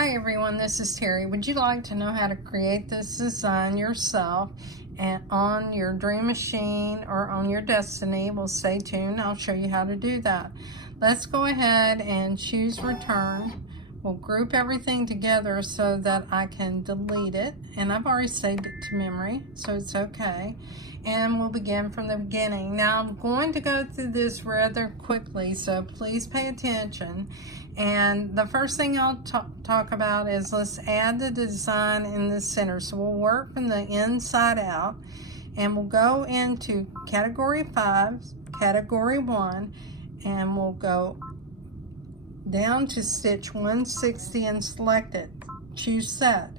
Hi everyone, this is Terry. Would you like to know how to create this design yourself and on your dream machine or on your Destiny? Well, stay tuned. I'll show you how to do that. Let's go ahead and choose return. We'll group everything together so that I can delete it, and I've already saved it to memory, so it's okay. And we'll begin from the beginning. Now I'm going to go through this rather quickly, so please pay attention. And the first thing I'll talk about is let's add the design in the center. So we'll work from the inside out, and we'll go into category 5, category 1, and we'll go down to stitch 160 and select it. Choose set.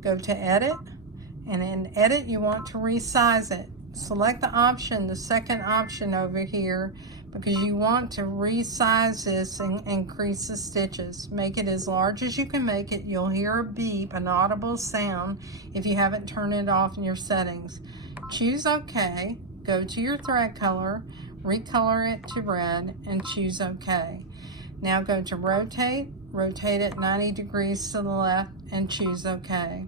Go to edit, and in edit you want to resize it. Select the option, the second option over here, because you want to resize this and increase the stitches. Make it as large as you can make it. You'll hear a beep, an audible sound, if you haven't turned it off in your settings. Choose OK, go to your thread color, recolor it to red, and choose OK. Now go to rotate it 90 degrees to the left, and choose OK.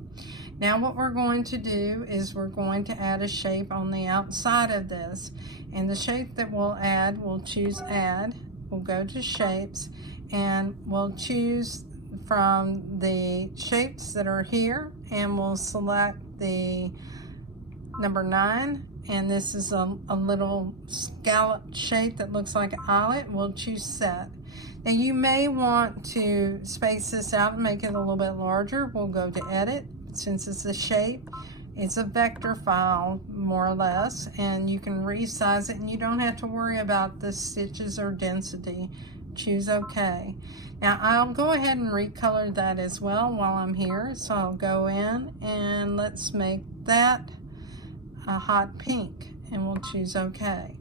Now what we're going to do is we're going to add a shape on the outside of this. And the shape that we'll add, we'll choose add. We'll go to shapes, and we'll choose from the shapes that are here, and we'll select the number 9. And this is a little scallop shape that looks like an eyelet. We'll choose set. Now you may want to space this out and make it a little bit larger. We'll go to edit. Since it's a shape, it's a vector file more or less, and you can resize it, and you don't have to worry about the stitches or density. Choose OK. Now I'll go ahead and recolor that as well while I'm here. So I'll go in and let's make that a hot pink, and we'll choose OK.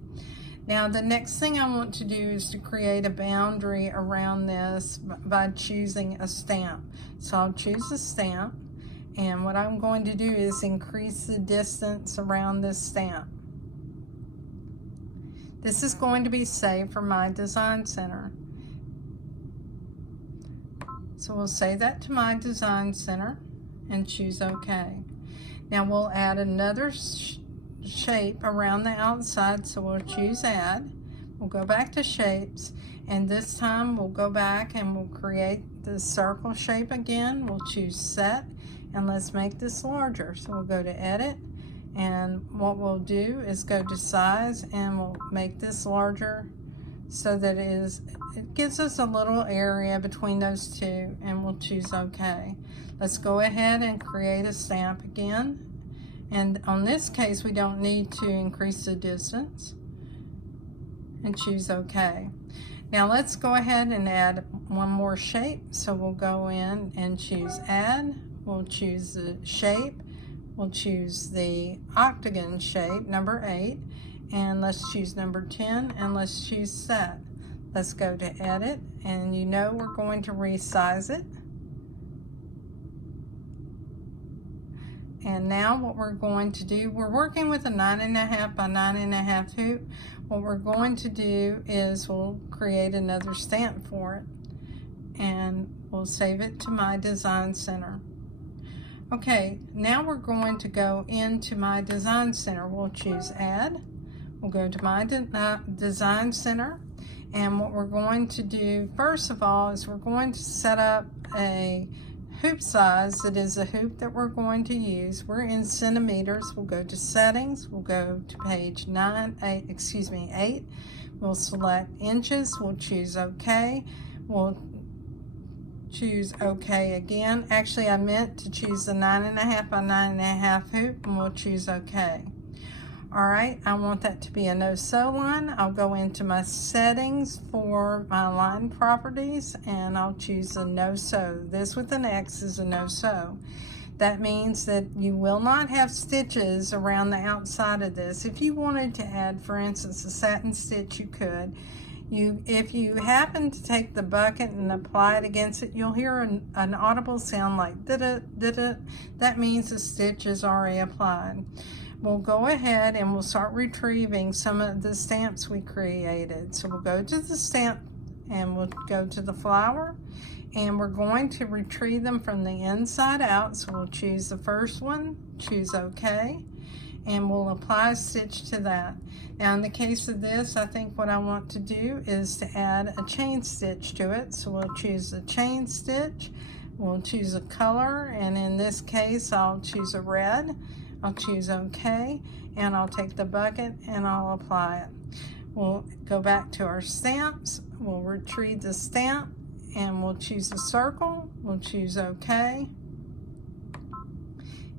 Now the next thing I want to do is to create a boundary around this by choosing a stamp. So I'll choose a stamp, and what I'm going to do is increase the distance around this stamp. This is going to be saved from my design center. So we'll save that to my design center and choose OK. Now we'll add another shape around the outside, so we'll choose add. We'll go back to shapes, and this time we'll go back and we'll create the circle shape again. We'll choose set, and let's make this larger. So we'll go to edit, and what we'll do is go to size, and we'll make this larger so that it gives us a little area between those two, and we'll choose OK. Let's go ahead and create a stamp again. And on this case, we don't need to increase the distance, and choose OK. Now let's go ahead and add one more shape. So we'll go in and choose add. We'll choose the shape. We'll choose the octagon shape, number 8. And let's choose number 10, and let's choose set. Let's go to edit, and you know we're going to resize it. And now what we're going to do, we're working with a 9.5 by 9.5 hoop. What we're going to do is we'll create another stamp for it, and we'll save it to my design center. Okay, now we're going to go into my design center. We'll choose add. We'll go to my design center, and what we're going to do first of all is we're going to set up a hoop size that is a hoop that we're going to use. We're in centimeters. We'll go to settings. We'll go to page 8. We'll select inches. We'll choose OK. We'll choose OK again. Actually, I meant to choose the 9.5 by 9.5 hoop, and we'll choose OK. All right, I want that to be a no-sew line. I'll go into my settings for my line properties, and I'll choose a no-sew. This with an X is a no-sew. That means that you will not have stitches around the outside of this. If you wanted to add, for instance, a satin stitch, you could. If you happen to take the bucket and apply it against it, you'll hear an audible sound like da-da, da-da. That means the stitch is already applied. We'll go ahead and we'll start retrieving some of the stamps we created. So we'll go to the stamp and we'll go to the flower, and we're going to retrieve them from the inside out. So we'll choose the first one, choose OK, and we'll apply a stitch to that. Now in the case of this, I think what I want to do is to add a chain stitch to it. So we'll choose the chain stitch, we'll choose a color, and in this case I'll choose a red. I'll choose OK, and I'll take the bucket and I'll apply it. We'll go back to our stamps, we'll retrieve the stamp, and we'll choose a circle, we'll choose OK.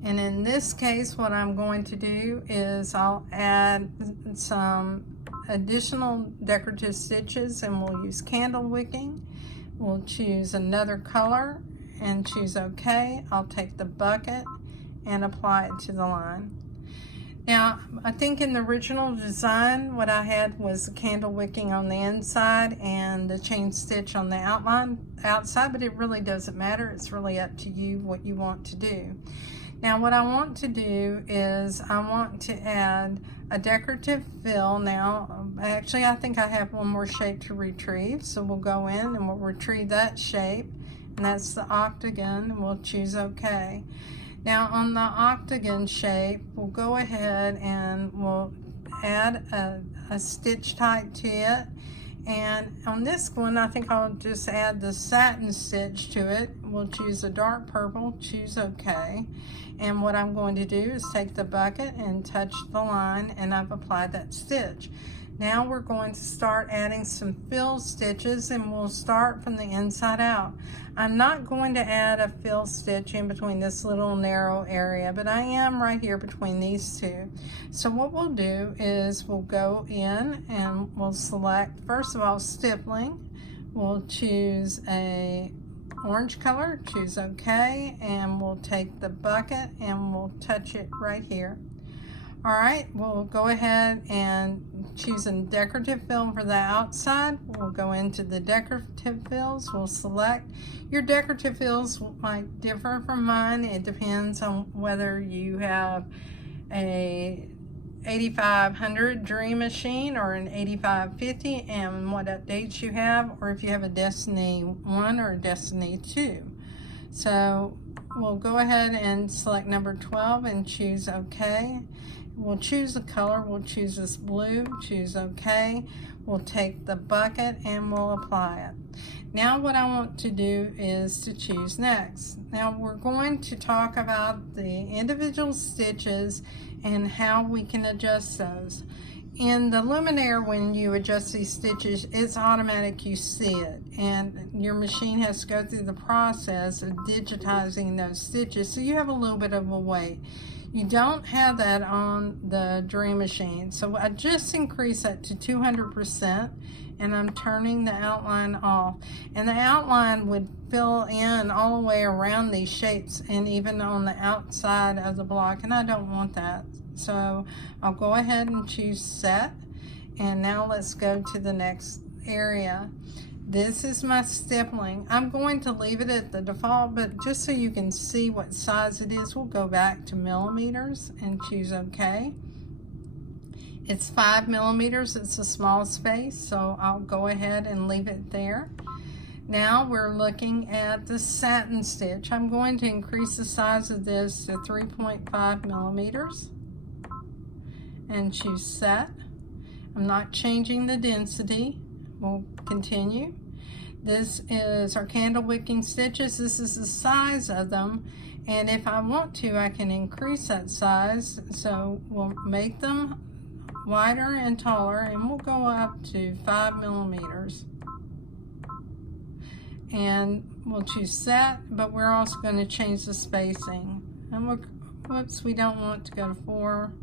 And in this case, what I'm going to do is I'll add some additional decorative stitches, and we'll use candle wicking. We'll choose another color and choose OK. I'll take the bucket and apply it to the line. Now, I think in the original design, what I had was the candle wicking on the inside and the chain stitch on the outside, but it really doesn't matter. It's really up to you what you want to do. Now what I want to do is I want to add a decorative fill. Now, actually I think I have one more shape to retrieve, so we'll go in and we'll retrieve that shape, and that's the octagon, and we'll choose OK. Now on the octagon shape, we'll go ahead and we'll add a stitch tight to it. And on this one, I think I'll just add the satin stitch to it. We'll choose a dark purple, choose OK. And what I'm going to do is take the bucket and touch the line, and I've applied that stitch. Now we're going to start adding some fill stitches, and we'll start from the inside out. I'm not going to add a fill stitch in between this little narrow area, but I am right here between these two. So what we'll do is we'll go in and we'll select, first of all, stippling. We'll choose a orange color, choose OK, and we'll take the bucket and we'll touch it right here. All right, we'll go ahead and choose a decorative fill for the outside. We'll go into the decorative fills, we'll select. Your decorative fills might differ from mine. It depends on whether you have a 8500 Dream Machine or an 8550 and what updates you have, or if you have a Destiny 1 or a Destiny 2. So we'll go ahead and select number 12 and choose OK. We'll choose the color, we'll choose this blue, choose OK. We'll take the bucket and we'll apply it. Now what I want to do is to choose next. Now we're going to talk about the individual stitches and how we can adjust those. In the Luminaire, when you adjust these stitches, it's automatic, you see it, and your machine has to go through the process of digitizing those stitches, so you have a little bit of a wait. You don't have that on the Dream Machine, so I just increase that to 200%, and I'm turning the outline off, and the outline would fill in all the way around these shapes and even on the outside of the block, and I don't want that. So I'll go ahead and choose set, and now let's go to the next area. This is my stippling. I'm going to leave it at the default, but just so you can see what size it is, we'll go back to millimeters and choose OK. It's 5 millimeters, it's a small space, so I'll go ahead and leave it there. Now we're looking at the satin stitch. I'm going to increase the size of this to 3.5 millimeters and choose set. I'm not changing the density. We'll continue. This is our candle wicking stitches. This is the size of them, and if I want to, I can increase that size. So we'll make them wider and taller, and we'll go up to 5 millimeters. And we'll choose set, but we're also going to change the spacing. And whoops, we don't want to go to 4.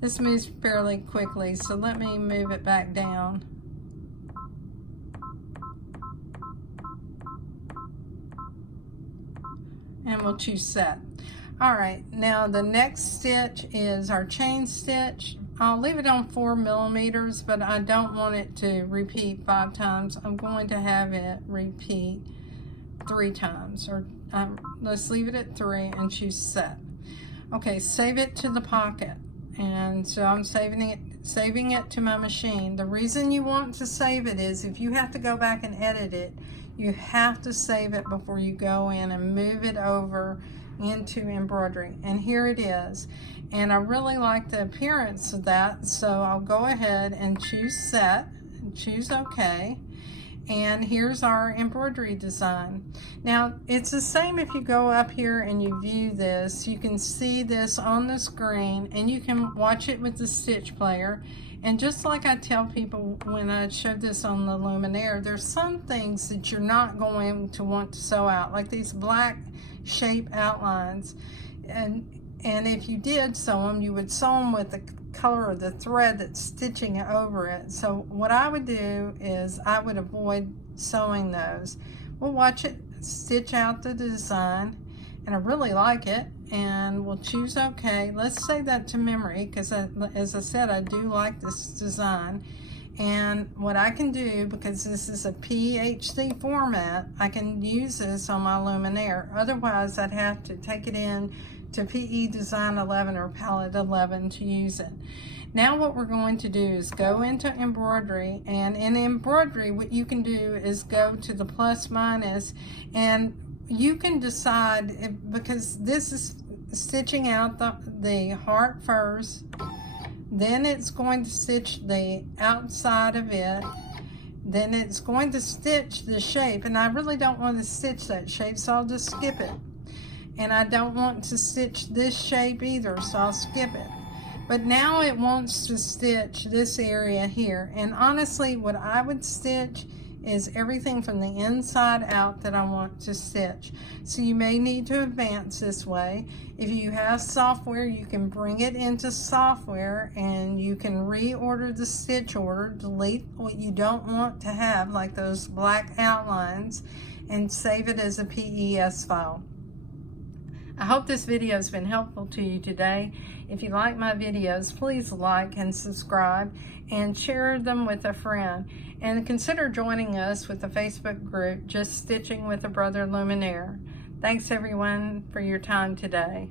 This moves fairly quickly, so let me move it back down. And we'll choose set. All right, now the next stitch is our chain stitch. I'll leave it on 4 millimeters, but I don't want it to repeat 5 times. I'm going to have it repeat 3 times, or let's leave it at 3 and choose set. Okay, save it to the pocket. And so I'm saving saving it to my machine. The reason you want to save it is if you have to go back and edit it, you have to save it before you go in and move it over into embroidery. And here it is. And I really like the appearance of that, so I'll go ahead and choose set, and choose OK. And here's our embroidery design. Now, it's the same if you go up here and you view this. You can see this on the screen, and you can watch it with the stitch player. And just like I tell people when I show this on the luminaire, there's some things that you're not going to want to sew out, like these black shape outlines. And if you did sew them, you would sew them with the color of the thread that's stitching over it. So what I would do is I would avoid sewing those. We'll watch it stitch out the design, and I really like it, and we'll choose OK. Let's save that to memory because as I said, I do like this design. And what I can do, because this is a PHC format, I can use this on my luminaire. Otherwise, I'd have to take it in to PE Design 11 or Palette 11 to use it. Now what we're going to do is go into embroidery, and in embroidery what you can do is go to the plus minus, and you can decide, because this is stitching out the heart first, then it's going to stitch the outside of it, then it's going to stitch the shape, and I really don't want to stitch that shape, so I'll just skip it. And I don't want to stitch this shape either, so I'll skip it. But now it wants to stitch this area here, and honestly what I would stitch is everything from the inside out that I want to stitch. So you may need to advance this way. If you have software, you can bring it into software and you can reorder the stitch order, delete what you don't want to have, like those black outlines, and save it as a PES file. I hope this video has been helpful to you today. If you like my videos, please like and subscribe and share them with a friend. And consider joining us with the Facebook group, Just Stitching with a Brother Luminaire. Thanks everyone for your time today.